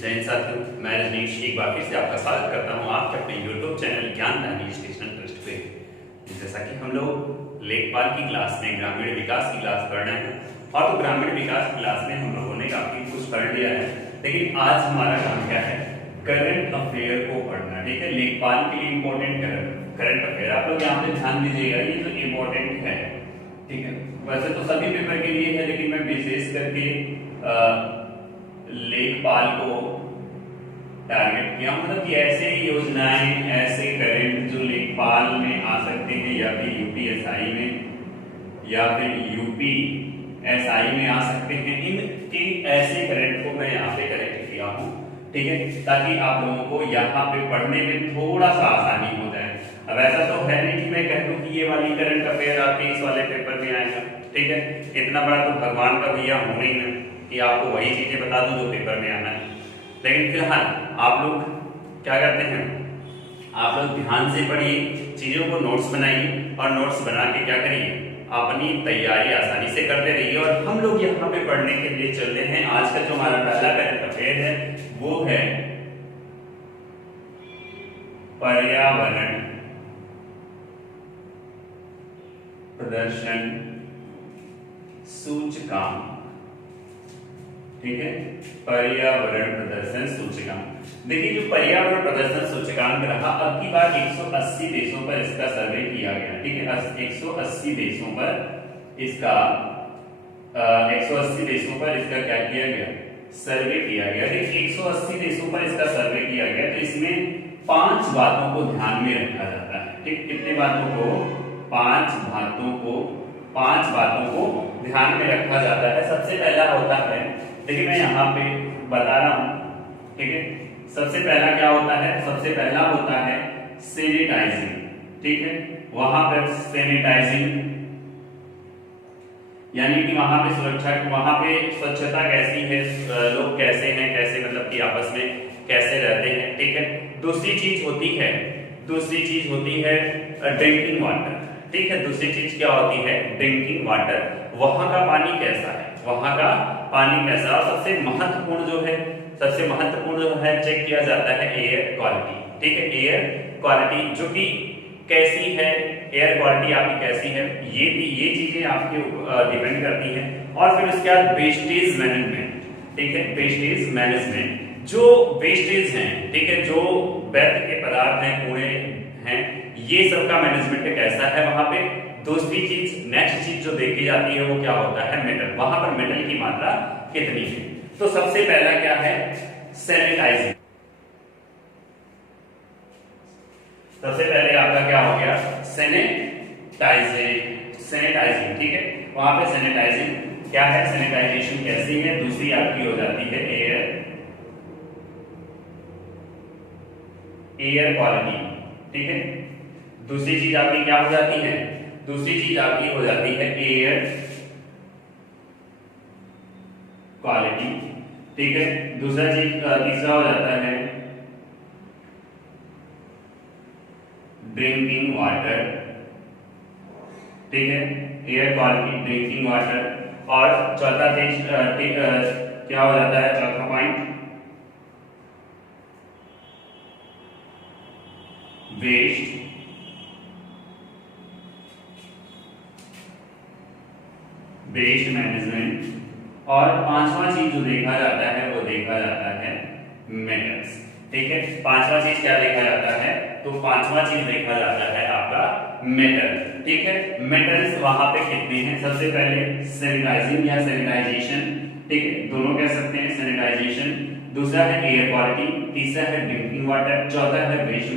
जय हिंद साथियों, मैं रजनीश एक बार फिर से आपका स्वागत करता हूं आपके अपने YouTube चैनल ज्ञानदानी एजुकेशनल ट्रस्ट पे। जैसा कि हम लोग लेखपाल की क्लास में ग्रामीण विकास की क्लास पढ़ रहे हैं और तो ग्रामीण विकास की क्लास में हम लोगों ने काफी कुछ पढ़ लिया है, लेकिन आज हमारा काम क्या है, करंट अफेयर को पढ़ना। ठीक है, लेखपाल के लिए इम्पोर्टेंट करंट अफेयर आप लोग यहाँ पे ध्यान दीजिएगा, ये जो इम्पोर्टेंट है। ठीक है, वैसे तो सभी पेपर के लिए है, लेकिन मैं विशेष करके लेखपाल को टारगेट किया, मतलब कि ऐसे योजनाएं, ऐसे करंट जो लेखपाल में आ सकते हैं या फिर यूपीएसआई में या फिर यूपीएसआई में आ सकते हैं, इनके ऐसे करंट को मैं यहाँ पे करेक्ट किया हूँ। ठीक है, ताकि आप लोगों को यहाँ पे पढ़ने में थोड़ा सा आसानी हो जाए। अब ऐसा तो है नहीं कि मैं कह दूं कि ये वाली करंट अफेयर आपके इस वाले पेपर में आएगा। ठीक है, इतना बड़ा तो भगवान का भैया होना ही ना कि आपको वही चीजें बता दूं जो पेपर में आना है। लेकिन फिलहाल आप लोग क्या करते हैं, आप लोग ध्यान से पढ़िए, चीजों को नोट्स बनाइए और नोट्स बना के क्या करिए, अपनी तैयारी आसानी से करते रहिए। और हम लोग यहाँ पे पढ़ने के लिए चल रहे हैं। आज का जो हमारा पहला करंट अफेयर है वो है पर्यावरण प्रदर्शन सूचकांक। ठीक है, पर्यावरण प्रदर्शन सूचकांक। देखिए, जो पर्यावरण प्रदर्शन सूचकांक रहा, अब की बार 180 देशों पर इसका सर्वे किया गया। ठीक है, 180 देशों पर इसका 180 देशों पर इसका क्या किया गया, सर्वे किया गया। देखिए, 180 देशों पर इसका सर्वे किया गया, तो इसमें 5 बातों को ध्यान में रखा जाता है। ठीक, कितने बातों को, 5 बातों को ध्यान में रखा जाता है। सबसे पहला होता है, देखिए मैं यहाँ पे बता रहा हूं। ठीक है, सबसे पहला क्या होता है, सबसे पहला होता है सैनिटाइजिंग। ठीक है, वहां पर सैनिटाइजिंग यानी कि वहां पे सुरक्षा, वहां पे स्वच्छता कैसी है, लोग कैसे हैं, कैसे मतलब कि आपस में कैसे रहते हैं। ठीक है, दूसरी चीज होती है ड्रिंकिंग वाटर। ठीक है, दूसरी चीज क्या होती है, ड्रिंकिंग वाटर। वहां का पानी कैसा है, वहां का पानी कैसा। और सबसे महत्वपूर्ण जो है चेक किया जाता है एयर क्वालिटी। ठीक है, एयर क्वालिटी जो कि कैसी है, एयर क्वालिटी आपकी कैसी है, ये चीजें आपके डिपेंड करती है। और फिर उसके बाद वेस्टेज मैनेजमेंट। ठीक है, वेस्टेज मैनेजमेंट, जो वेस्टेज हैं, ठीक है, जो व्यर्थ के पदार्थ हैं, कूड़े हैं, ये सब का मैनेजमेंट कैसा है वहां पे। दूसरी चीज, नेक्स्ट चीज जो देखी जाती है वो क्या होता है, मेटल। वहां पर मेटल की मात्रा कितनी है। तो सबसे पहला क्या है, सैनिटाइजिंग। सबसे पहले आपका क्या हो गया, सैनिटाइजिंग। ठीक है, वहां पे सैनिटाइजिंग क्या है, सैनिटाइजेशन कैसी है। दूसरी आपकी हो जाती है एयर क्वालिटी। ठीक है, दूसरी चीज आपकी क्या हो जाती है, दूसरी चीज आपकी हो जाती है एयर क्वालिटी। ठीक है, दूसरा चीज, तीसरा हो जाता है ड्रिंकिंग वाटर। ठीक है, एयर क्वालिटी, ड्रिंकिंग वाटर। और चौथा चीज क्या हो जाता है, चौथा पॉइंट वेस्ट मैनेजमेंट। और पांचवा चीज जो देखा जाता है वो देखा जाता है मेटल्स। ठीक है, पांचवा चीज क्या देखा जाता है, तो पांचवा चीज देखा जाता है आपका मेटल। ठीक है, मेटल्स वहां पे कितने हैं, सबसे पहले सैनिटाइजिंग या सैनिटाइजेशन। ठीक है, दोनों कह सकते हैं, सैनिटाइजेशन। दूसरा है एयर क्वालिटी, तीसरा है ड्रिंकिंग वाटर, चौथा है वेस्ट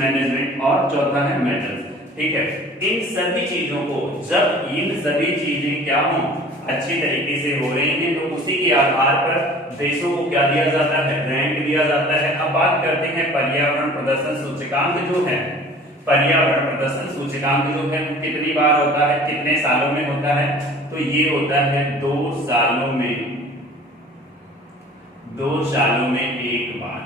मैनेजमेंट और चौथा है मेटल्स। ठीक है, इन सभी चीजों को, जब इन सभी चीजें क्या हो, अच्छी तरीके से हो रही हैं, तो उसी के आधार पर देशों को क्या दिया जाता है, रैंक दिया जाता है। अब बात करते हैं पर्यावरण प्रदर्शन सूचकांक जो है, पर्यावरण प्रदर्शन सूचकांक जो है कितनी बार होता है, कितने सालों में होता है, तो ये होता है 2 सालों में एक बार।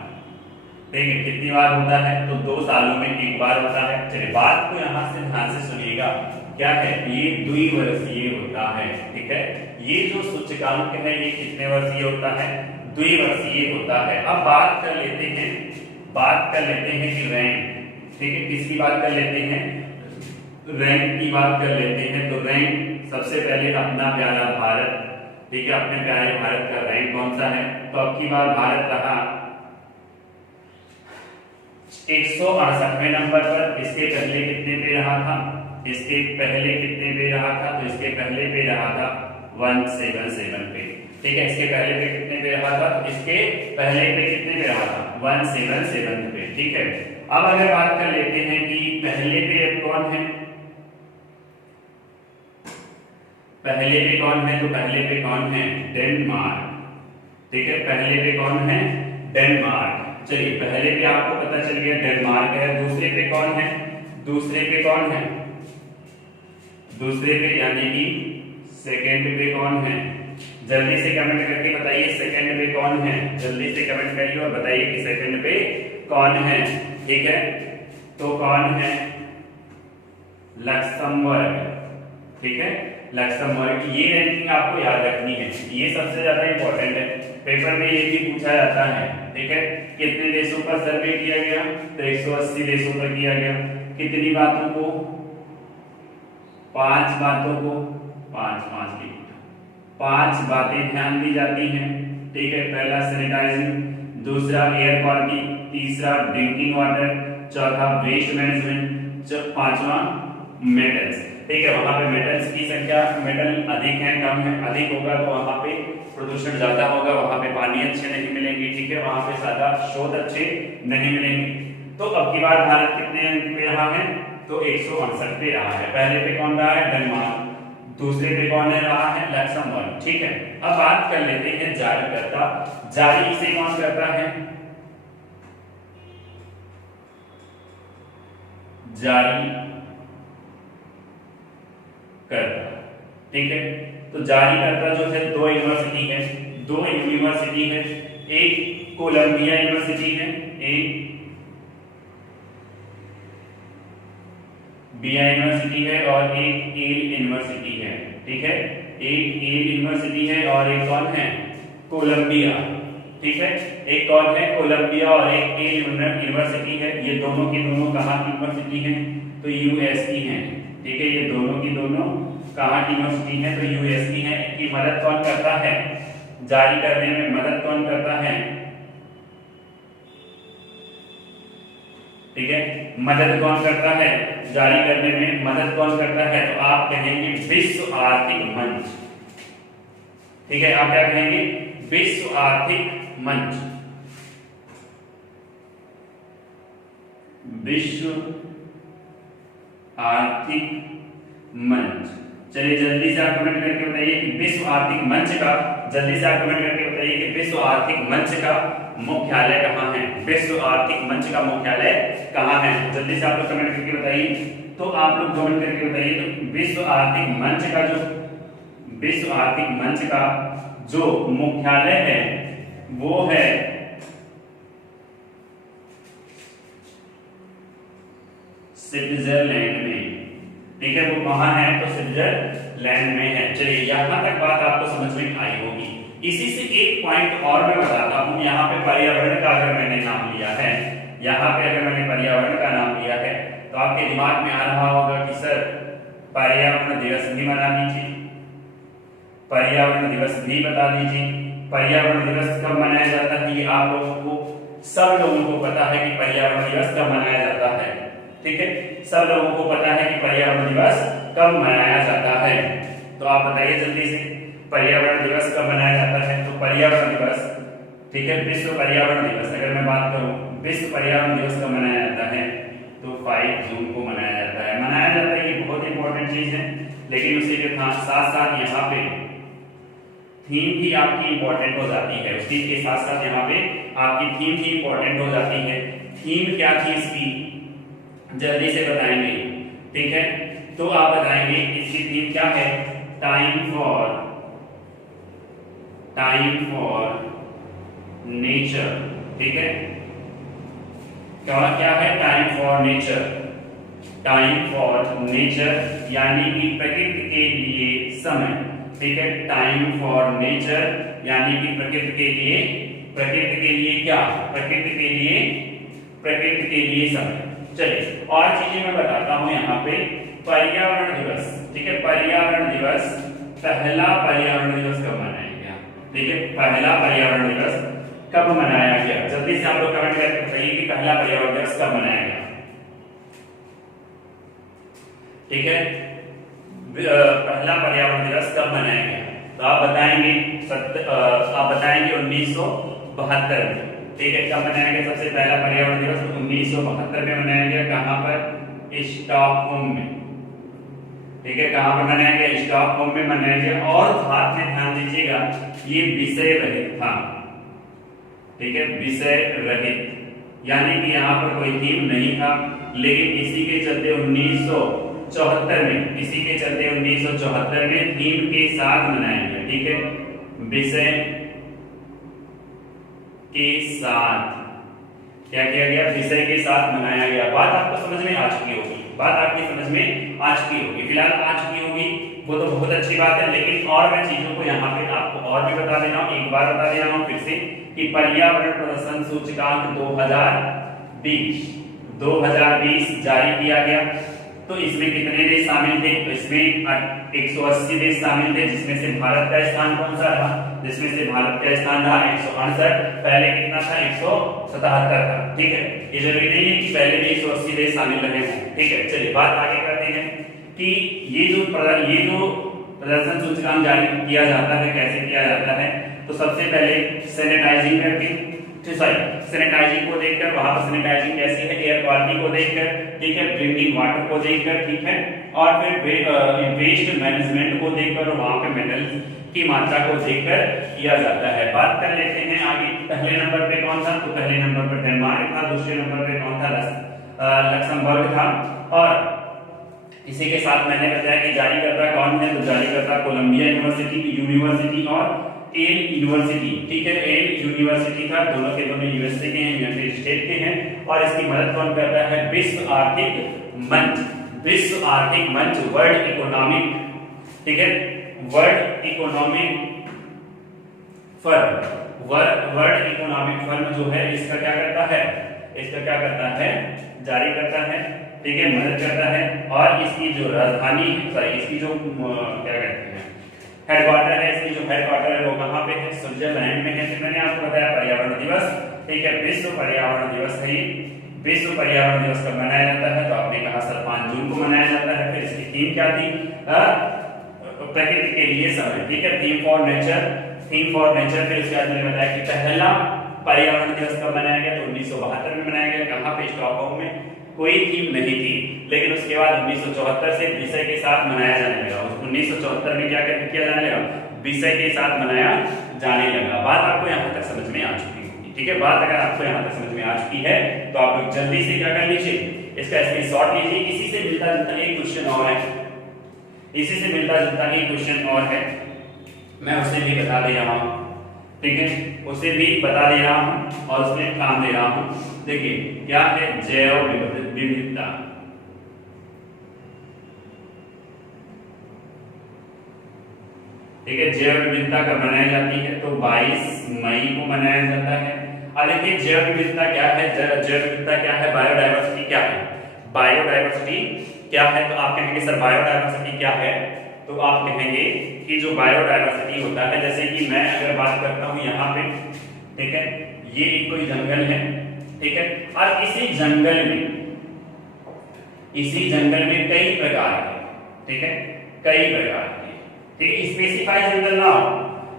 ठीक है, कितनी बार होता है, तो 2 सालों में एक बार होता है। चलिए बात को यहां से ध्यान से सुनिएगा, क्या है, ये द्विवर्षीय होता है। ठीक है, ये जो सूचकांक है ये कितने वर्षीय होता है, द्विवर्षीय होता है। अब बात कर लेते हैं कि रैंक, ठीक है, किसकी बात कर लेते हैं, रैंक की बात कर लेते हैं। तो रैंक सबसे पहले अपना प्यारा भारत, ठीक है, अपने प्यारे भारत का रैंक कौन सा है, तो अब की बार भारत रहा 168वें नंबर पर। इसके पहले कितने पे रहा था, इसके पहले कितने पे रहा था, तो इसके पहले पे रहा था 177 पे, ठीक है। इसके पहले पे कितने पे रहा था, तो इसके पहले पे कितने पे रहा था, 177 पे, ठीक है। अब अगर बात कर लेते हैं कि पहले पे कौन है, पहले पे कौन है, तो पहले पे कौन है, डेनमार्क, ठीक है, पहले पे कौन है, डेनमार्क। चलिए पहले पे आपको पता चल गया डेनमार्क है। दूसरे पे कौन है, दूसरे पे कौन है, दूसरे पे यानी कि सेकंड पे कौन है, जल्दी से कमेंट करके बताइए सेकंड पे कौन है, जल्दी से कमेंट करिए और बताइए कि सेकंड पे कौन है, ठीक है। तो कौन है, लक्समबर्ग, ठीक है, लक्समबर्ग। ये रैंकिंग आपको याद रखनी है, ये सबसे ज्यादा इंपॉर्टेंट है, पेपर में ये भी पूछा जाता है, ठीक है। कितने देशों पर सर्वे किया गया, तो 180 देशों पर किया गया। कितनी बातों को, 5 बातों को, 5 बातें ध्यान दी जाती हैं, ठीक है। पहला सैनिटाइजिंग, दूसरा एयर क्वालिटी, तीसरा ड्रिंकिंग वाटर, चौथा वेस्ट मैनेजमेंट, पांचवा मेटल्स, ठीक है। वहां पे मेटल्स की संख्या, मेटल अधिक है कम है, अधिक होगा तो वहां पे प्रदूषण ज्यादा होगा, वहां पे पानी अच्छे नहीं मिलेंगे, ठीक है, वहां पे ज्यादा शोध अच्छे नहीं मिलेंगे। तो अब की बार भारत कितने अंक पे रहा है, तो 168 पे रहा है। पहले पे कौन रहा है, डेनमार्क, दूसरे पे कौन है रहा है, लक्समबर्ग, ठीक है। अब बात कर लेते हैं जारीकर्ता, जारी से कौन करता है, जारी करता, ठीक है। तो जारीकर्ता जो है दो यूनिवर्सिटी है, एक कोलंबिया यूनिवर्सिटी है, एक बिया यूनिवर्सिटी है और एक येल यूनिवर्सिटी है, ठीक है। एक येल यूनिवर्सिटी है और एक कौन है, कोलंबिया, ठीक है। एक कौन है, कोलंबिया और एक येल यूनिवर्सिटी है। ये दोनों की दोनों कहाँ की यूनिवर्सिटी है, तो यूएस की है, ठीक है। ये दोनों की दोनों कहाँ की यूनिवर्सिटी है, तो यूएस की है। इनकी मदद कौन करता है, जारी करने में मदद कौन करता है, ठीक है, मदद कौन करता है, जारी करने में मदद कौन करता है, तो आप कहेंगे विश्व आर्थिक मंच, ठीक है। आप क्या कहेंगे, विश्व आर्थिक मंच, विश्व आर्थिक मंच। चलिए जल्दी से आप कमेंट करके बताइए कि विश्व आर्थिक मंच का, जल्दी से आप कमेंट करके बताइए कि विश्व आर्थिक मंच का मुख्यालय कहाँ है, विश्व आर्थिक मंच का मुख्यालय कहाँ है, जल्दी से आप लोग कमेंट करके बताइए। तो आप लोग कमेंट करके बताइए तो विश्व आर्थिक मंच का जो, विश्व आर्थिक मंच का जो मुख्यालय है वो है स्विट्जरलैंड में, ठीक है। वो कहां है, तो स्विट्जरलैंड में है। चलिए यहां तक बात आपको समझ में आई होगी। इसी से एक पॉइंट और मैं बताता हूं, यहाँ पे पर्यावरण का अगर मैंने नाम लिया है, यहाँ पे अगर मैंने पर्यावरण का नाम लिया है तो आपके दिमाग में आ रहा होगा कि सर पर्यावरण दिवस भी मना दीजिए, पर्यावरण दिवस भी बता दीजिए। पर्यावरण दिवस कब मनाया जाता है, ये आप लोगों को, सब लोगों को पता है कि पर्यावरण दिवस कब मनाया जाता है, ठीक है। सब लोगों को पता है कि पर्यावरण दिवस कब मनाया जाता है। तो आप बताइए जल्दी से पर्यावरण दिवस कब मनाया जाता है, तो पर्यावरण दिवस, ठीक है, विश्व पर्यावरण दिवस, अगर मैं बात करूं विश्व पर्यावरण दिवस कब मनाया जाता है, तो 5 जून को मनाया जाता है। मनाया जाता है, ये बहुत इंपॉर्टेंट चीज है, लेकिन उसी के साथ साथ यहाँ पे थीम भी आपकी इंपॉर्टेंट हो जाती है, उसी के साथ साथ यहाँ पे आपकी थीम भी इंपॉर्टेंट हो जाती है। थीम क्या थी इसकी, जल्दी से बताएंगे, ठीक है। तो आप बताएंगे इसकी थीम क्या है, टाइम फॉर नेचर, ठीक है। क्या है, time for nature, time for nature यानी कि प्रकृति के लिए समय, ठीक है, टाइम फॉर नेचर यानी कि प्रकृति के लिए क्या, प्रकृति के लिए समय। चलिए और चीजें मैं बताता हूं यहाँ पे। पर्यावरण दिवस, ठीक है, पर्यावरण दिवस, पहला पर्यावरण दिवस कब मनाया गया? ठीक है, पहला पर्यावरण दिवस कब मनाया गया? जल्दी से आप लोग कमेंट करके बताइए कि पहला पर्यावरण दिवस कब मनाया गया। ठीक है, पहला पर्यावरण दिवस कब मनाया गया? तो आप बताएंगे 1972 में। ठीक है, कब मनाया गया सबसे पहला पर्यावरण दिवस? तो 1972 में मनाया गया। कहां पर? स्टॉकहोम में। ठीक है, कहां पर मनाया गया? स्टॉकहोम में मनाया गया। और साथ में ध्यान दीजिएगा ये विषय रहित था। ठीक है, विषय रहित यानी कि यहाँ पर कोई थीम नहीं था, लेकिन इसी के चलते 1974 में थीम के साथ मनाया गया। ठीक है, विषय के साथ क्या किया गया? विषय के साथ मनाया गया। बात आपको समझ में आ चुकी होगी, बात आपकी समझ में आ चुकी होगी, फिलहाल आ चुकी होगी, वो तो बहुत अच्छी बात है। लेकिन और मैं चीजों को यहाँ पे आपको और भी बता देना हूँ, एक बार बता दे रहा हूँ फिर से कि पर्यावरण प्रदर्शन सूचकांक 2020 जारी किया गया। तो इसमें कितने देश शामिल थे? तो इसमें 180 देश शामिल थे, जिसमें से भारत का स्थान कौन सा रहा? जिसमें से भारत का स्थान रहा 168। पहले कितना था? 177 था। ठीक है, ये जरूरी नहीं है कि पहले भी 180 देश शामिल रहे हों। ठीक है, चलिए बात आगे करते हैं कि ये जो प्रदर्शन सूचकांक जारी किया जाता है, कैसे किया जाता है? तो सबसे पहले सैनिटाइजिंग को देखकर, वहां पर सैनिटाइजिंग कैसी है, एयर क्वालिटी को देखकर, ठीक है, ड्रिंकिंग वाटर को देखकर, ठीक है, और फिर वेस्ट मैनेजमेंट को देखकर, और वहां पे मेटल की मात्रा को देखकर किया जाता है। बात कर लेते हैं आगे। पहले नंबर पे कौन था? तो पहले नंबर पर डेनमार्क था। दूसरे नंबर पे कौन था? लक्समबर्ग था। और इसी के साथ मैंने बताया कि जारी करता कौन है? तो जारी करता कोलंबिया यूनिवर्सिटी और एल यूनिवर्सिटी। ठीक है, एल यूनिवर्सिटी था, दोनों के दोनों यूएसए के हैं, यूनाइटेड स्टेट के हैं। और इसकी मदद कौन करता है? विश्व आर्थिक मंच, वर्ल्ड इकोनॉमिक, ठीक है, वर्ल्ड इकोनॉमिक फर्म जो है इसका क्या करता है? जारी करता है। ठीक है, मदद करता है। और इसकी जो राजधानी, इसकी जो क्या कहते हैं, हेडक्वार्टर है, इसकी जो हेडक्वार्टर है वो कहां पे है? स्विट्जरलैंड में है। फिर मैंने आपको बताया पर्यावरण दिवस, ठीक है, विश्व पर्यावरण दिवस है। विश्व पर्यावरण दिवस कब मनाया जाता है? तो आपने कहा सर 5 जून को मनाया जाता है। फिर इसकी थीम क्या थी? प्रकृति के लिए समय। ठीक है, थीम फॉर नेचर। फिर उसके बाद मैंने बताया कि पहला पर्यावरण दिवस कब मनाया गया? तो 1972 में मनाया गया। कहां पे? स्टॉकहोम में। कोई थीम नहीं थी, लेकिन उसके बाद 1974 से विषय के साथ मनाया जाने लगा। 1974 में क्या किया जाने लगा? विषय के साथ मनाया जाने लगा। बात आपको यहाँ तक समझ में आ चुकी होगी। ठीक है, बात अगर आपको यहाँ तक समझ में आ चुकी है तो आप लोग जल्दी से क्या कर लीजिए, इसका स्क्रीनशॉट लीजिए। इसी से मिलता जुलता एक क्वेश्चन और है, मैं उसे भी बता दे रहा हूँ। ठीक है, उसे भी बता दे रहा हूं और उसमें काम दे रहा हूं। देखिए क्या है? जैव विविधता। ठीक है, जैव विविधता कब मनाई जाती है? तो 22 मई को मनाया जाता है। अब देखिए जैव विविधता क्या है? जैव विविधता क्या है? बायोडायवर्सिटी क्या है? बायोडायवर्सिटी क्या है? तो आप कहेंगे सर बायोडायवर्सिटी क्या है? तो आप कहेंगे कि जो बायोडायवर्सिटी होता है, जैसे कि मैं अगर बात करता हूं यहाँ पे, ठीक है, ये एक कोई जंगल है, ठीक है, और इसी जंगल में कई प्रकार के, ठीक है, कई प्रकार के, ठीक है, स्पेसिफाई जंगल ना हो,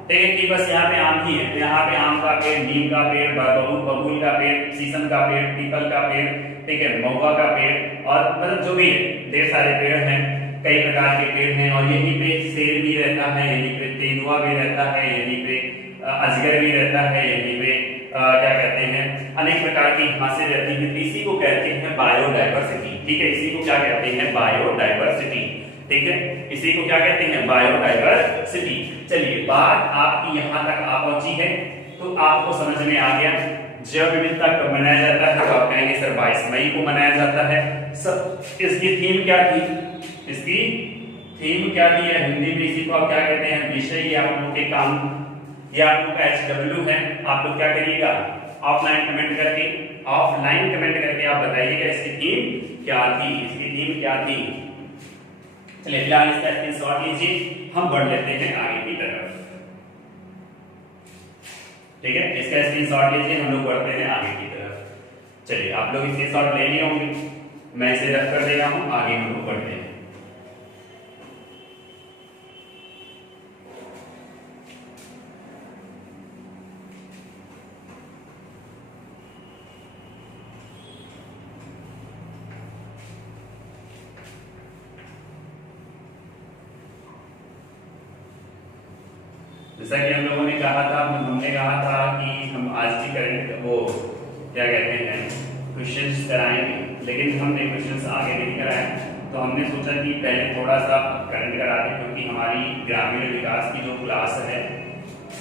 ठीक है, कि बस यहाँ पे आम ही है, यहाँ पे आम का पेड़, नीम का पेड़, बबूल का पेड़, शीशम का पेड़, पीपल का पेड़, ठीक है, महुआ का पेड़, और मतलब जो भी है ढेर सारे पेड़ हैं, कई प्रकार के पेड़ हैं। और यहीं पे शेर भी रहता है, यहीं पे तेंदुआ भी रहता है, यहीं पे अजगर भी रहता है, यहीं पे क्या कहते हैं, अनेक प्रकार की घासें रहती हैं। इसी को कहते हैं बायोडायवर्सिटी। ठीक है, इसी को क्या कहते हैं? बायोडायवर्सिटी। ठीक है, इसी को क्या कहते हैं? बायोडायवर्सिटी। चलिए बात आपकी यहाँ तक आ पहुंची है तो आपको समझ में आ गया जैव विविधता कब मनाया जाता है? तो आप कहेंगे सर 22 मई को मनाया जाता है। सब इसकी थीम क्या थी? इसकी थीम क्या दी है हिंदी में, इसी को आप क्या कहते हैं विषय। ये आप लोग के काम, ये आप लोग का HW है। आप लोग क्या करिएगा ऑफलाइन कमेंट करके आप बताइएगा इसकी थीम क्या थी, इसकी थीम क्या थी। चलिए फिलहाल इसका स्क्रीनशॉट लीजिए, हम बढ़ लेते हैं आगे की तरफ। ठीक है, इसका स्क्रीनशॉट लीजिए, हम लोग बढ़ते हैं आगे की तरफ। चलिए आप लोग स्क्रीनशॉट ले लिए होंगे, मैं इसे रख कर दे रहा हूं, आगे हम लोग बढ़ते हैं। जैसा कि हम लोगों ने कहा था, हमने कहा था कि हम आज की करंट वो क्या कहते हैं क्वेश्चंस कराएंगे, लेकिन हमने क्वेश्चंस आगे नहीं कराए। तो हमने सोचा कि पहले थोड़ा सा करंट करा दें, क्योंकि हमारी ग्रामीण विकास की जो क्लास है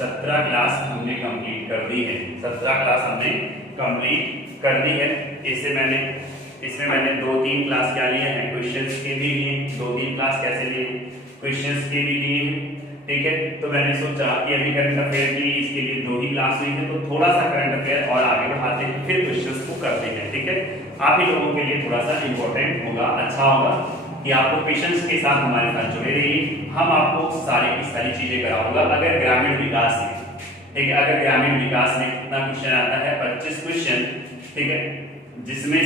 17 क्लास हमने कंप्लीट कर दी है। 17 क्लास हमने कंप्लीट कर दी है। इसमें मैंने 2-3 क्लास क्या लिए हैं क्वेश्चंस के भी लिए, 2-3 क्लास कैसे लिए क्वेश्चंस के भी लिए हैं। ठीक है, तो मैंने सोचा कि अभी करंट अफेयर की इसके लिए 2 ही क्लास हुई है, तो थोड़ा सा करंट अफेयर और आगे बढ़ाते हैं, फिर क्वेश्चंस को करते हैं। ठीक है, आप ही लोगों के लिए थोड़ा सा इंपॉर्टेंट होगा, अच्छा होगा कि आपको पेशेंस के साथ हमारे साथ जुड़े रहिए। हम आपको सारी की सारी चीजें कराऊंगा। अगर ग्रामीण विकास में, ठीक है, अगर ग्रामीण विकास में कितना क्वेश्चन आता है 25 क्वेश्चन, ठीक है, जिसमें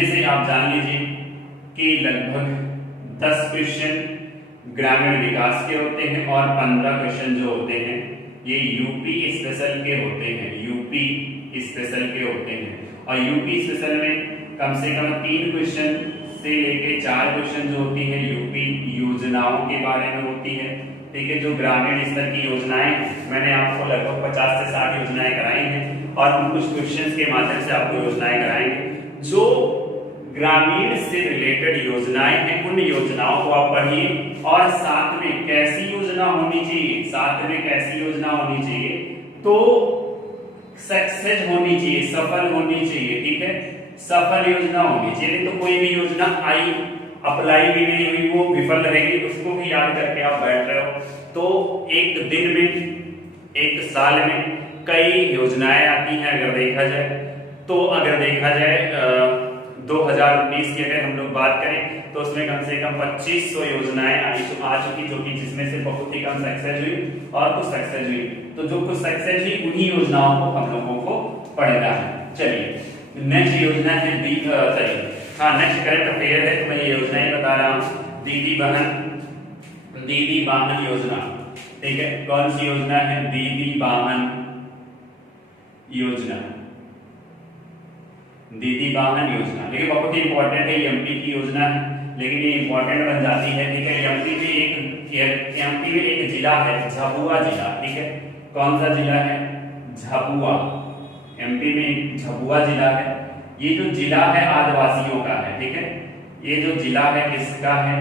से आप जान लीजिए कि लगभग 10 क्वेश्चन ग्रामीण विकास के होते हैं और 15 क्वेश्चन जो होते हैं ये यूपी स्पेशल के होते हैं, यूपी स्पेशल के होते हैं। और यूपी स्पेशल में कम से कम 3 क्वेश्चन से लेके 4 क्वेश्चन जो होती है यूपी योजनाओं के बारे में होती है। ठीक है, जो ग्रामीण स्तर की योजनाएं, मैंने आपको लगभग 50 से 60 योजनाएं कराई हैं और हम कुछ क्वेश्चंस के माध्यम से आपको योजनाएं कराएंगे। जो ग्रामीण से रिलेटेड योजनाएं हैं उन योजनाओं को आप पढ़िए, और साथ में कैसी योजना होनी चाहिए, साथ में कैसी योजना होनी चाहिए तो सक्सेस होनी चाहिए, सफल होनी चाहिए। ठीक है, सफल योजना होनी चाहिए, नहीं तो कोई भी योजना आई अप्लाई भी नहीं हुई वो विफल रहेगी, उसको भी याद करके आप बैठ रहे हो। तो एक दिन में, एक साल में कई योजनाएं आती हैं। अगर देखा जाए 2019 की अगर हम लोग बात करें तो उसमें कम से कम 2500 योजनाएं आ चुकी, जो कि जिसमें से बहुत ही कम सक्सेस हुई और कुछ सक्सेस हुई। तो जो कुछ सक्सेस हुई उन्हीं योजनाओं को हम लोगों को पढ़ना है। चलिए नेक्स्ट योजना है नेक्स्ट करंट अफेयर है, तो मैं ये योजनाएं बता रहा हूँ। दीदी वाहन योजना। ठीक है, कौन सी योजना है? दीदी वाहन योजना, दीदी वाहन योजना। लेकिन बहुत ही इंपॉर्टेंट है, एमपी की योजना है, लेकिन ये इंपॉर्टेंट बन जाती है। ठीक है, एमपी में एक जिला है झाबुआ जिला। ठीक है, कौन सा जिला है? झाबुआ। एमपी में एक झाबुआ जिला है। ये जो जिला है आदिवासियों का है। ठीक है, ये जो जिला है किसका है?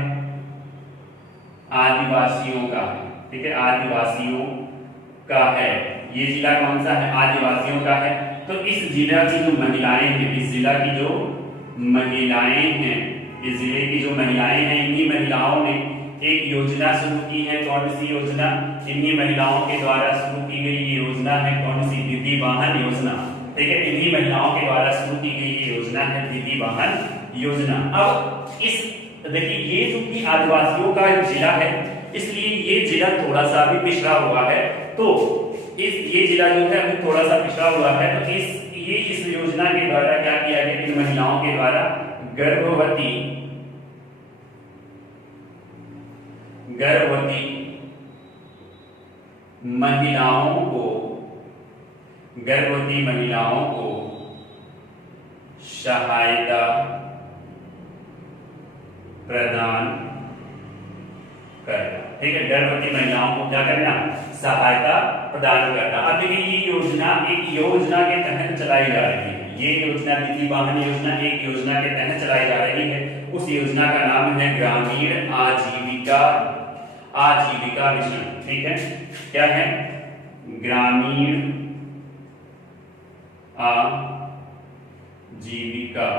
आदिवासियों का है। ठीक है, आदिवासियों का है। ये जिला कौन सा है? आदिवासियों का है। तो इस जिला की जो महिलाएं हैं, इस जिला की जो महिलाएं हैं, इस जिले की जो महिलाएं हैं, इन्हीं महिलाओं ने एक योजना शुरू की है। कौन सी योजना? इन्हीं महिलाओं के द्वारा शुरू की गई ये योजना है। कौन सी? दीदी वाहन योजना। ठीक है, इन्हीं महिलाओं के द्वारा शुरू की गई ये योजना है दीदी वाहन योजना। अब इस देखिए, ये जो कि आदिवासियों का जिला है, इसलिए ये जिला थोड़ा सा भी पिछड़ा हुआ है। तो ये जिला जो है अभी थोड़ा सा पिछड़ा हुआ है। तो इस योजना के द्वारा क्या किया गया? इन महिलाओं के द्वारा गर्भवती महिलाओं को सहायता प्रदान करना। ठीक है, गर्भवती महिलाओं को क्या करना? सहायता प्रदान करना। अब देखिए, ये योजना एक योजना के तहत चलाई जा रही है। ये योजना दीदी वाहन योजना एक योजना के तहत चलाई जा रही है। उस योजना का नाम है ग्रामीण आजीविका मिशन। ठीक है, क्या है? ग्रामीण आजीविका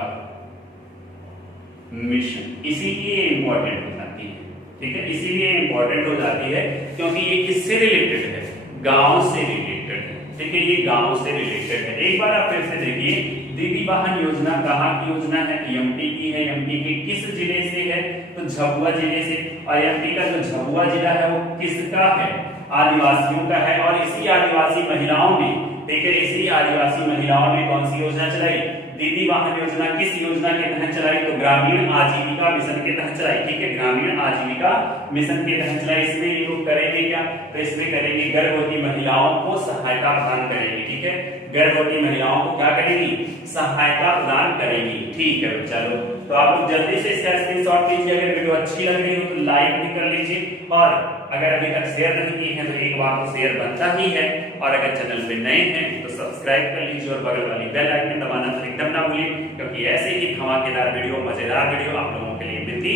मिशन, इसीलिए इंपॉर्टेंट हो जाती है। ठीक है, इसीलिए इंपॉर्टेंट हो जाती है क्योंकि ये किससे रिलेटेड है, गांव से रिलेटेड है। ठीक है, ये गांव से रिलेटेड है। एक बार आप फिर से देखिए, दीदी वाहन योजना कहाँ की योजना है, एमपी की है। एमपी के किस जिले से है, तो झाबुआ जिले से। और एमपी का जो झाबुआ जिला है वो किसका है, आदिवासियों का है। और इसी आदिवासी महिलाओं ने, ठीक है, इसी आदिवासी महिलाओं ने कौन सी योजना चलाई, दीदी वाहन योजना। किस योजना के तहत चलाई, तो ग्रामीण आजीविका मिशन के तहत चलाई। ठीक है, ग्रामीण आजीविका मिशन के तहत चलाई। इसमें ये लोग करेंगे क्या, तो इसमें करेंगे गर्भवती महिलाओं को सहायता प्रदान करेंगे। ठीक है, गर्भवती महिलाओं को क्या करेंगी, सहायता प्रदान करेंगी। ठीक है, चलो तो आप लोग जल्दी से इसका स्क्रीनशॉट लीजिए। अगर वीडियो अच्छी लग रही हो तो लाइक भी कर लीजिए, और अगर अभी तक शेयर नहीं किए हैं तो एक बार तो शेयर बनता ही है। और अगर चैनल पे नए हैं तो सब्सक्राइब कर लीजिए और बगल वाली बेल आइकन दबाना तो एकदम ना भूलिए, क्योंकि ऐसे ही धमाकेदार वीडियो, मजेदार वीडियो आप लोगों के लिए मिलती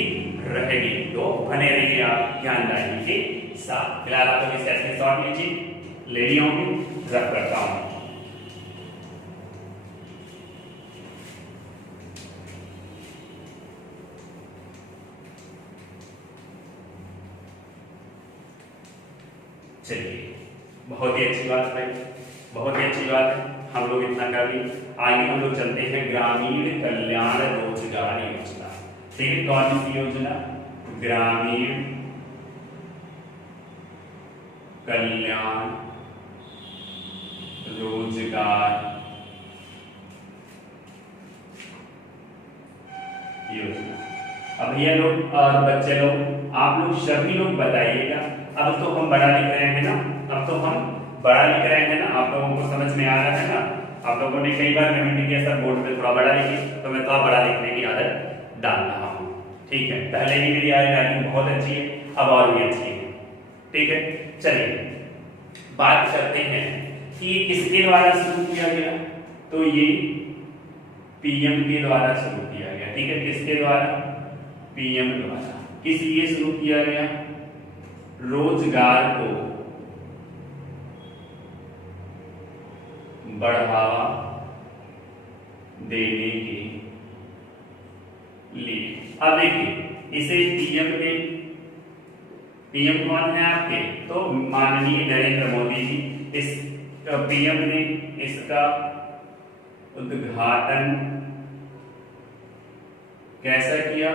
रहेगी। तो बने रहिए आप ज्ञानदायिनी के साथ। फिलहाल आप लोग इसका स्क्रीनशॉट लीजिए, ले लिया हूं, रख करता हूं। चलिए, बहुत ही अच्छी बात है, बहुत ही अच्छी बात है। हम लोग इतना कर लिए, आगे हम लोग चलते हैं ग्रामीण कल्याण रोजगार योजना। ठीक है, कौन सी योजना, ग्रामीण कल्याण रोजगार योजना। अब ये लोग और बच्चे लोग, आप लोग सभी लोग बताइएगा। अब तो हम बड़ा लिख रहे हैं ना, अब तो हम बड़ा लिख रहे हैं ना, आप लोगों को समझ में आ रहा है ना। आप लोगों ने कई बार कमेंट किया सर बोर्ड पे थोड़ा बड़ा लिखिए, तो मैं थोड़ा बड़ा लिखने की आदत डाल रहा हूँ। ठीक है, पहले ही मेरी राइटिंग बहुत अच्छी है, अब और भी अच्छी है। ठीक है, चलिए बात करते हैं कि ये किसके द्वारा शुरू किया गया, तो ये पीएम के द्वारा शुरू किया गया। ठीक है, किसके द्वारा, पीएम द्वारा। किस लिए शुरू किया गया, रोजगार को बढ़ावा देने के लिए। अब देखिए, इसे पीएम कौन है आपके, तो माननीय नरेंद्र मोदी जी। इस पीएम ने इसका उद्घाटन कैसा किया,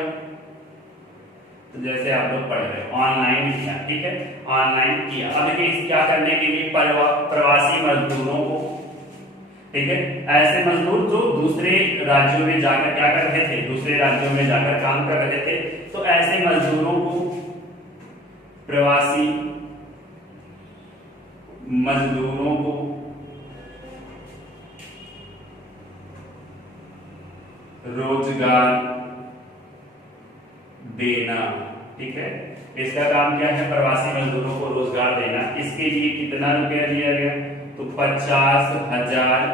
तो जैसे आप लोग पढ़ रहे हो ऑनलाइन किया। ठीक है, ऑनलाइन किया। अब देखिए क्या करने के लिए, प्रवासी मजदूरों को, ठीक है, ऐसे मजदूर जो दूसरे राज्यों में जाकर क्या कर रहे थे, दूसरे राज्यों में जाकर काम कर रहे थे, तो ऐसे मजदूरों को, प्रवासी मजदूरों को रोजगार देना। ठीक है, इसका काम क्या है, प्रवासी मजदूरों को रोजगार देना। इसके लिए कितना रुपया दिया गया, तो 50,000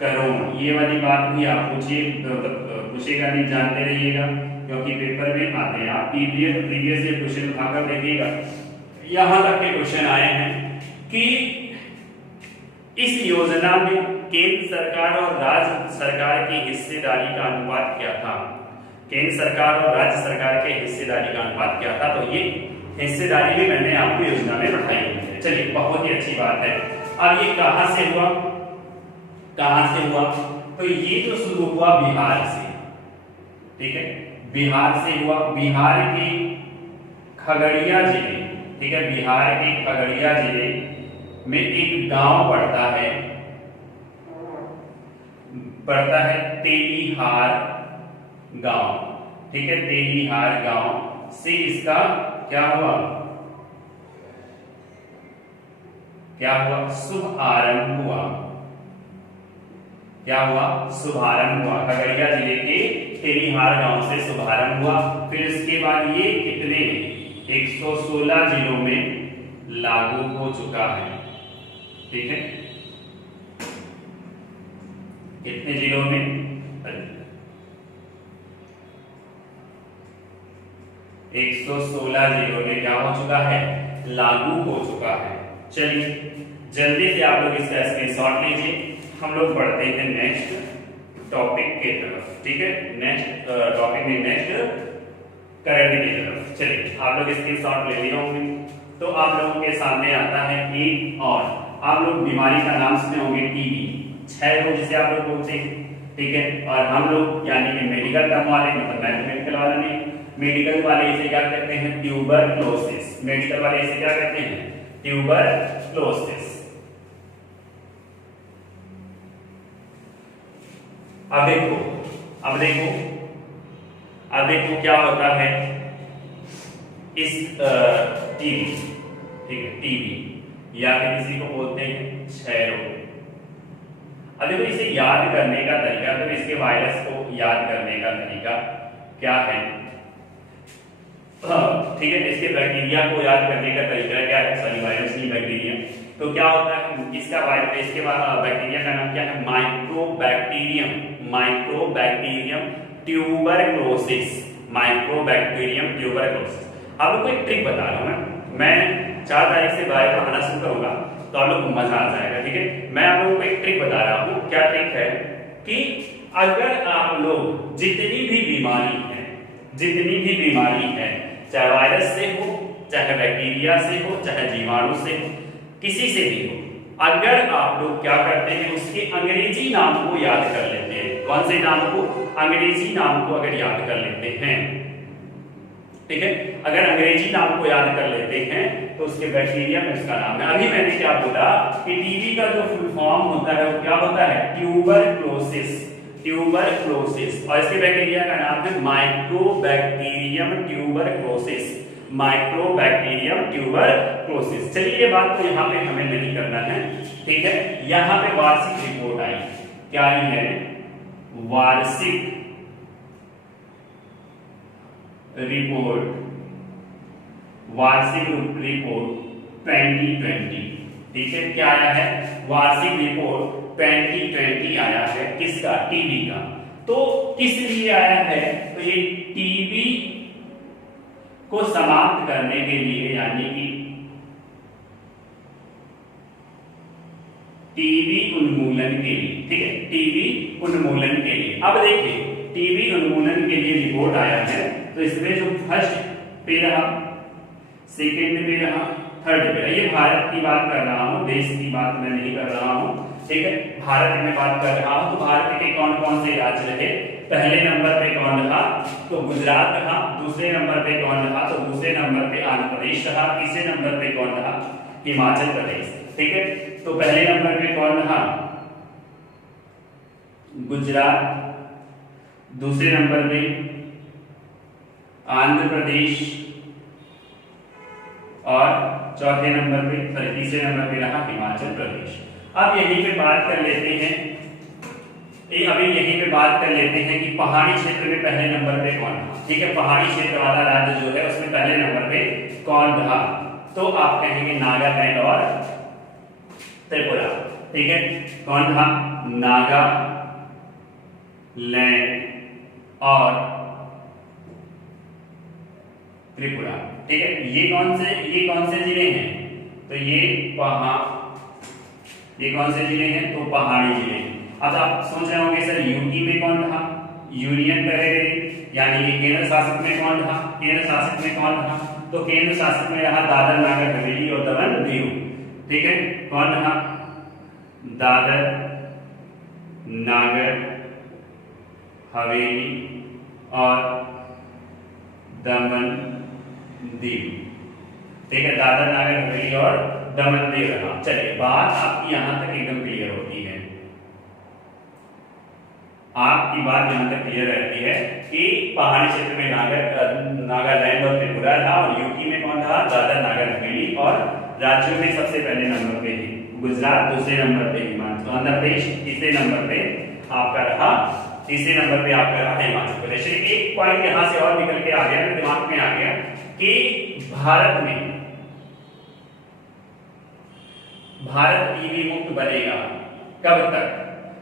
करोड़। ये वाली बात भी आप पूछेगा नहीं, जानते रहिएगा, क्योंकि पेपर में आते हैं। आप प्रीवियस ईयर क्वेश्चन उठाकर देखिएगा, यहां तक के क्वेश्चन आए हैं कि इस योजना में केंद्र सरकार और राज्य सरकार की हिस्सेदारी का अनुपात क्या था। केंद्र सरकार और राज्य सरकार के हिस्सेदारी का अनुपात क्या था, तो ये हिस्सेदारी भी मैंने आपको योजना में बताई है। चलिए, बहुत ही अच्छी बात है। अब ये कहां से हुआ, कहां से हुआ, तो ये तो शुरू हुआ बिहार से। ठीक है, बिहार से हुआ। बिहार के खगड़िया जिले, ठीक है, बिहार के खगड़िया जिले में एक गांव पड़ता है तेलिहार गांव। ठीक है, तेलिहार गांव से इसका क्या हुआ, शुभ आरंभ हुआ। क्या हुआ, शुभारंभ हुआ। खगड़िया जिले के तेलिहार गांव से शुभारंभ हुआ। फिर इसके बाद ये कितने 116 जिलों में लागू हो चुका है। ठीक है, कितने जिलों में, 116 जिलों में क्या हो चुका है, लागू हो चुका है। चलिए जल्दी से आप लोग इसका स्क्रीनशॉट लीजिए। हम लोग पढ़ते हैं नेक्स्ट टॉपिक के तरफ, ठीक है, नेक्स्ट टॉपिक में नेक्स्ट करंट की तरफ। चलिए आप लोग स्क्रीनशॉट ले लिए होंगे। तो आप लोगों के सामने आता है एक और आप लोग बीमारी का नाम सुने होंगे टीबी, क्षय रोग जिसे आप लोग बोलते हैं, ठीक है। और हम लोग यानी कि मेडिकल टर्म वाले, मतलब मैथमेटिकल वाले नहीं, मेडिकल वाले इसे क्या कहते हैं, ट्यूबरक्लोसिस। मेडिकल वाले इसे क्या कहते हैं, ट्यूबरक्लोसिस। अब देखो क्या होता है इस टीबी, ठीक है, टीबी या फिर किसी को बोलते हैं क्षय रोग। अब देखो इसे याद करने का तरीका, तो इसके वायरस को याद करने का तरीका क्या है, ठीक है, इसके बैक्टीरिया को याद करने का तरीका क्या है, सॉरी वायरस नहीं बैक्टीरिया। तो क्या होता है इसका वायरस, इसके बैक्टीरिया का नाम क्या है, माइक्रोबैक्टीरियम ट्यूबरक्लोसिस, माइक्रोबैक्टीरियम ट्यूबरक्लोसिस। आप लोग को एक ट्रिक बता रहा हूं मैं 4 तारीख से बायो पढ़ाना शुरू करूंगा तो आप लोग को मजा आ जाएगा, ठीक है। मैं आप लोगों को एक ट्रिक बता रहा हूं। क्या ट्रिक है कि अगर आप लोग जितनी भी बीमारी है, चाहे वायरस से हो, चाहे बैक्टीरिया से हो, चाहे जीवाणु से हो, किसी से भी हो, अगर आप लोग क्या करते हैं उसके अंग्रेजी नाम को याद कर लेते हैं। कौन से नाम को, अंग्रेजी नाम को अगर याद कर लेते हैं, ठीक है, अगर अंग्रेजी नाम को याद कर लेते हैं तो उसके बैक्टीरिया में उसका नाम है। अभी मैंने क्या बोला कि टीबी का जो फुल फॉर्म होता है वो क्या होता है, ट्यूबरक्लोसिस, और इसके बैक्टीरिया का नाम है माइक्रोबैक्टीरियम ट्यूबरक्लोसिस। चलिए ये बात तो यहाँ पे हमें नहीं करना है, ठीक है। यहाँ पे वार्षिक रिपोर्ट आई, क्या आई है, वार्षिक रिपोर्ट 2020, ठीक है। क्या आया है, वार्षिक रिपोर्ट 2020 आया है, किसका, टीबी का। तो किस लिए आया है, तो ये टीबी को समाप्त करने के लिए, यानी कि टीबी उन्मूलन के लिए, ठीक है, टीबी उन्मूलन के लिए। अब देखिए टीबी उन्मूलन के लिए रिपोर्ट आया है, तो इसमें जो फर्स्ट पे रहा, सेकेंड पे रहा, थर्ड पे रहा, ये भारत की बात कर रहा हूं, देश की बात मैं नहीं कर रहा हूं, ठीक है, भारत में बात कर रहा हूं। तो भारत के कौन कौन से राज्य रहे, पहले नंबर पे कौन रहा, तो गुजरात रहा, दूसरे नंबर पे कौन रहा, तो दूसरे नंबर पे आंध्र प्रदेश रहा, तीसरे नंबर पे कौन रहा, हिमाचल प्रदेश, ठीक है। तो पहले नंबर पे कौन रहा, गुजरात, दूसरे नंबर पे आंध्र प्रदेश, और चौथे नंबर पे, तीसरे नंबर पे रहा हिमाचल प्रदेश। अब यहीं पे बात कर लेते हैं, अभी यहीं पे बात कर लेते हैं कि पहाड़ी क्षेत्र में पहले नंबर पे कौन रहा, ठीक है। पहाड़ी क्षेत्र वाला राज्य जो है उसमें पहले नंबर पे कौन रहा, तो आप कहेंगे नागालैंड और त्रिपुरा, ठीक है। कौन रहा, नागालैंड और त्रिपुरा, ठीक है। ये कौन से जिले हैं, तो ये कौन से जिले हैं, तो पहाड़ी जिले। अब आप सोच रहे होंगे सर यूटी में कौन था, यूनियन टेरिटरी यानी कि केंद्र शासित में कौन था, तो केंद्र शासित में रहा दादर नागर हवेली और दमन दीव, ठीक है। कौन रहा, दादर नागर हवेली और दमन दीव, ठीक है, दादर नागर हवेली और दमन दीव रहा। चलिए बात आपकी यहां तक एकदम क्लियर होती है, आपकी बात यहां तक क्लियर रहती है कि पहाड़ी क्षेत्र में नागालैंड और त्रिपुरा था, और यूपी में कौन था, दादर नागर हवेली, और राज्यों में सबसे पहले नंबर पे गुजरात, दूसरे नंबर पे हिमाचल, आंध्र प्रदेश, तीसरे नंबर पे आपका रहा, तीसरे नंबर पे आपका रहा हिमाचल प्रदेश। एक पॉइंट यहां से और निकल के आ गया, मेरे दिमाग में आ गया कि भारत टीबी मुक्त बनेगा कब तक,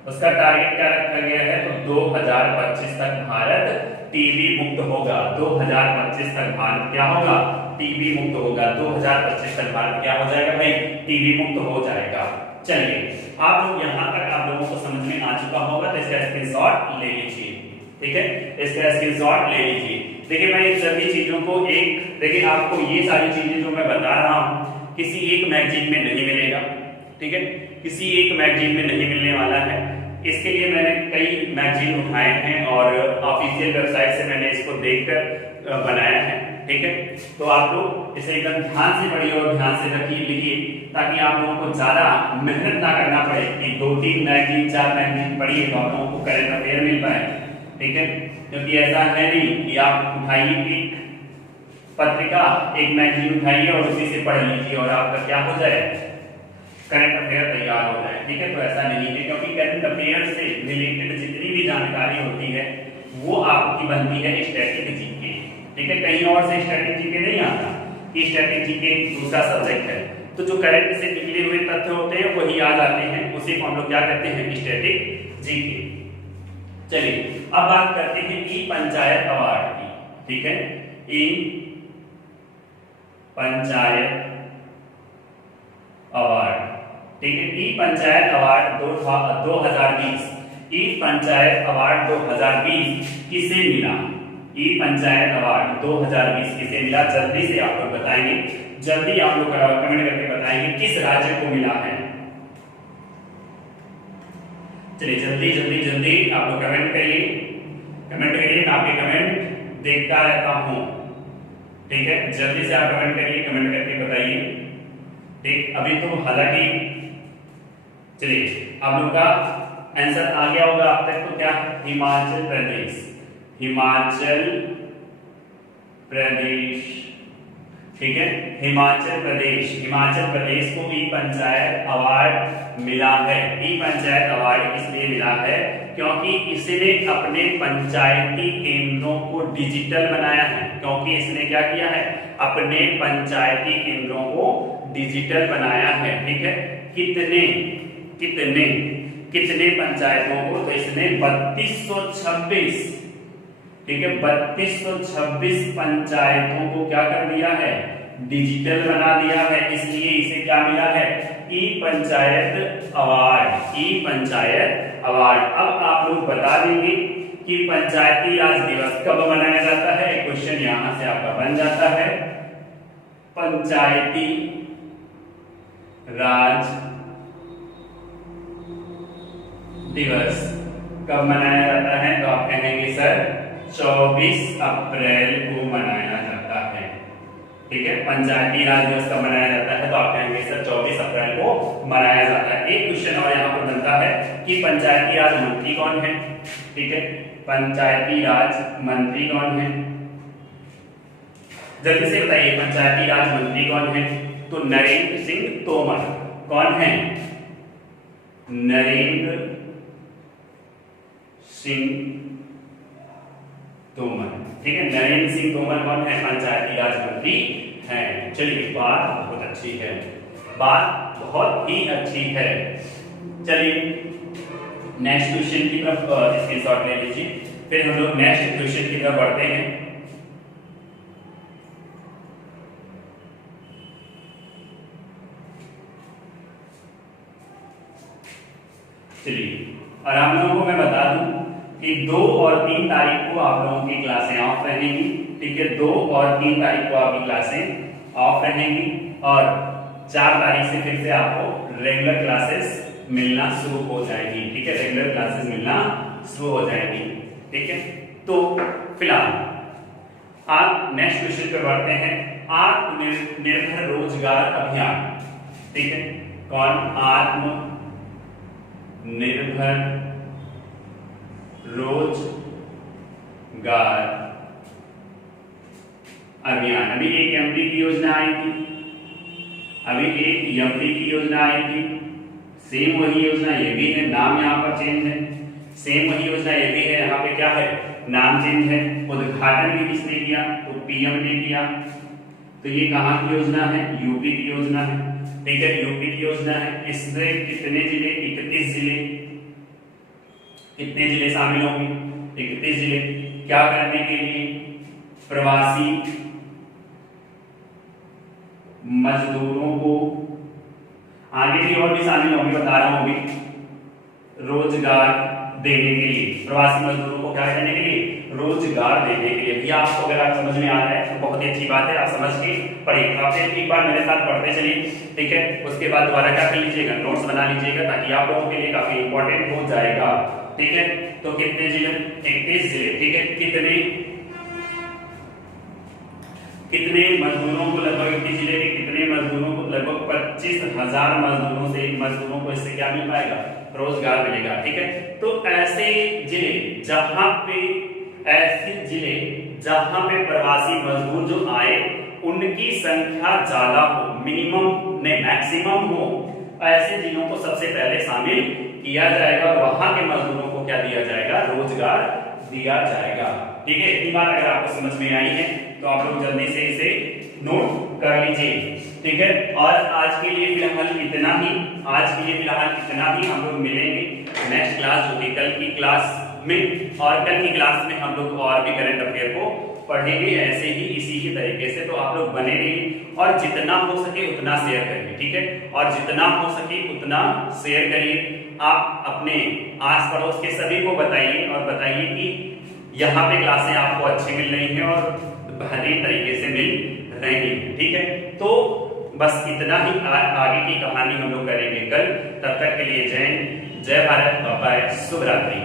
उसका टारगेट क्या रखा गया है, तो 2025 तक भारत टीबी मुक्त होगा। 2025 तक भारत क्या होगा, टीबी मुक्त होगा। 2025 तक भारत क्या हो जाएगा भाई, टीबी मुक्त हो जाएगा। चलिए आप लोग यहाँ तक आप लोगों को समझ में आ चुका होगा, तो इसका स्क्रीनशॉट ले लीजिए। ठीक है, इसका स्क्रीनशॉट ले लीजिए। देखिए मैं इन सभी चीजों को देखिए आपको ये सारी चीजें जो मैं बता रहा हूँ किसी एक मैगजीन में नहीं मिलेगा। ठीक है, किसी एक मैगजीन में नहीं मिलने वाला है। इसके लिए मैंने कई मैगजीन उठाए हैं और ऑफिशियल वेबसाइट से मैंने इसको देखकर बनाया है। ठीक है, तो आप लोग इसे एकदम ध्यान से पढ़िए और ध्यान से रखिए, लिखिए, ताकि आप लोगों को ज्यादा मेहनत ना करना पड़े कि 2-3 मैगजीन 4 मैगजीन पढ़िए तो आप लोगों को करंट अफेयर मिल पाए। ठीक है, क्योंकि ऐसा है नहीं कि आप उठाइए एक पत्रिका, एक मैगजीन उठाइए और उसी से पढ़ लीजिए और आपका क्या हो जाए, करंट अफेयर तैयार हो जाए। ठीक है, तो ऐसा नहीं है, क्योंकि करंट अफेयर से रिलेटेड जितनी भी जानकारी होती है वो आपकी बनती है स्टैटिक जीके। ठीक है, कहीं और से स्टैटिक जीके नहीं आता, कि स्टैटिक जीके दूसरा सब्जेक्ट है। तो जो करंट से निकले हुए तथ्य होते हैं वही आ जाते हैं, उसी को हम लोग क्या कहते हैं, स्टैटिक जीके। चलिए अब बात करते हैं ई पंचायत अवार्ड की। ठीक है, ई पंचायत अवार्ड। ठीक है, ई पंचायत अवार्ड 2020, ई पंचायत अवार्ड 2020 किसे मिला? ई पंचायत अवार्ड 2020 किसे मिला? जल्दी से आप लोग बताएंगे, जल्दी आप लोग कमेंट करके बताएंगे किस राज्य को मिला है। चलिए जल्दी जल्दी जल्दी आप लोग कमेंट करिए, कमेंट करिए, मैं आपके कमेंट देखता रहता हूं। ठीक है, जल्दी से आप कमेंट करिए, कमेंट करके बताइए। ठीक, अभी तो हालांकि चलिए आप लोग का आंसर आ गया होगा अब तक, तो क्या, हिमाचल प्रदेश, हिमाचल प्रदेश। ठीक है, हिमाचल प्रदेश, हिमाचल प्रदेश को ई पंचायत अवार्ड मिला है। ई पंचायत अवार्ड इसलिए मिला है क्योंकि इसने अपने पंचायती केंद्रों को डिजिटल बनाया है। क्योंकि इसने क्या किया है, अपने पंचायती केंद्रों को डिजिटल बनाया है। ठीक है, कितने कितने कितने पंचायतों को, तो इसने 3226, ठीक है, 3226 पंचायतों को क्या कर दिया है, डिजिटल बना दिया है। इसलिए इसे क्या मिला है, ई पंचायत अवार्ड, ई पंचायत अवार्ड। अब आप लोग बता देंगे कि पंचायती राज दिवस कब मनाया जाता है। क्वेश्चन यहां से आपका बन जाता है, पंचायती राज दिवस कब मनाया जाता है, तो आप कहेंगे सर 24 अप्रैल को मनाया जाता है। ठीक है, पंचायती राज दिवस कब मनाया जाता है, तो आप कहेंगे सर 24 अप्रैल को मनाया जाता है। एक क्वेश्चन और यहाँ पर बनता है कि पंचायती राज मंत्री कौन है। ठीक है, पंचायती राज मंत्री कौन है, जल्दी से बताइए, पंचायती राज मंत्री कौन है, तो नरेंद्र सिंह तोमर। कौन है, नरेंद्र सिंह तोमर। ठीक है, नरेंद्र सिंह तोमर कौन है, पंचायती राज मंत्री हैं। चलिए बात बहुत अच्छी है, बात बहुत ही अच्छी है। चलिए नेक्स्ट क्वेश्चन की तरफ स्क्रीनशॉट ले लीजिए, फिर हम लोग नेक्स्ट क्वेश्चन की तरफ बढ़ते हैं। चलिए और आप लोगों को मैं बता दूं कि 2 और 3 तारीख को आप लोगों की क्लासें ऑफ रहेंगी। ठीक है, 2 और 3 तारीख को आपकी क्लासें ऑफ रहेंगी और 4 तारीख से फिर से आपको रेगुलर क्लासेस मिलना शुरू हो जाएगी। ठीक है, रेगुलर क्लासेस मिलना शुरू हो जाएगी। ठीक है, तो फिलहाल आप नेक्स्ट क्वेश्चन पे बढ़ते हैं, आत्मनिर्भर रोजगार अभियान। ठीक है, कौन, आत्मनिर्भर रोजगार अभियान। अभी एक एमपी की योजना आई थी, अभी एक एमपी की योजना आई थी, सेम वही योजना ये भी है, नाम यहाँ पर चेंज है, सेम वही योजना ये भी है, यहाँ पे क्या है, नाम चेंज है। उद्घाटन भी किसने किया, तो पीएम ने किया। तो ये कहाँ की योजना है, यूपी की योजना है। ठीक है, यूपी की योजना है। इसमें कितने जिले, 31 जिले, कितने जिले शामिल होंगे, 31 जिले। क्या करने के लिए, प्रवासी मजदूरों को आगे भी और भी शामिल होंगे, बता रहा हूं अभी। रोजगार देने के लिए, प्रवासी मजदूरों को क्या करने के लिए, रोजगार देने के लिए। भैया आपको अगर आप समझ में आ रहा है तो बहुत ही अच्छी बात है, आप समझ के पढ़िए। आप एक बार मेरे साथ पढ़ते चलिए, ठीक है। उसके बाद दोबारा क्या कर लीजिएगा, नोट्स बना लीजिएगा, ताकि आप लोगों के लिए काफी इंपॉर्टेंट हो जाएगा, ठीक है। तो कितने जिले, 31 जिले, ठीक है। कितने मजदूरों को, लगभग 31 जिले के कितने मजदूरों को, लगभग 25,000 मजदूरों को इससे क्या मिल पाएगा, रोजगार मिलेगा, ठीक है। तो ऐसे जिले जहां पे प्रवासी मजदूर जो आए उनकी संख्या ज्यादा हो, मिनिमम ने मैक्सिमम हो, ऐसे जिलों को सबसे पहले शामिल किया जाएगा। वहां के मजदूरों को क्या दिया जाएगा, रोजगार दिया जाएगा, ठीक है। इतनी बात अगर आपको समझ में आई है तो आप लोग जल्दी से इसे नोट कर लीजिए, ठीक है। और आज के लिए फिलहाल इतना ही, हम लोग मिलेंगे नेक्स्ट क्लास जो कि कल की क्लास में, और कल की क्लास में हम लोग और भी करंट अफेयर को पढ़ेंगे ऐसे ही, इसी ही तरीके से। तो आप लोग बने रहिए और जितना हो सके उतना शेयर करिए, ठीक है। और जितना हो सके उतना शेयर करिए। आप अपने आस पड़ोस के सभी को बताइए और बताइए कि यहाँ पे क्लासें आपको अच्छी मिल रही हैं और बेहतरीन तरीके से मिल रही हैं, ठीक है। तो बस इतना ही, आगे की कहानी हम लोग करेंगे कल। तब तक के लिए जय भारत, बाय, शुभ रात्रि।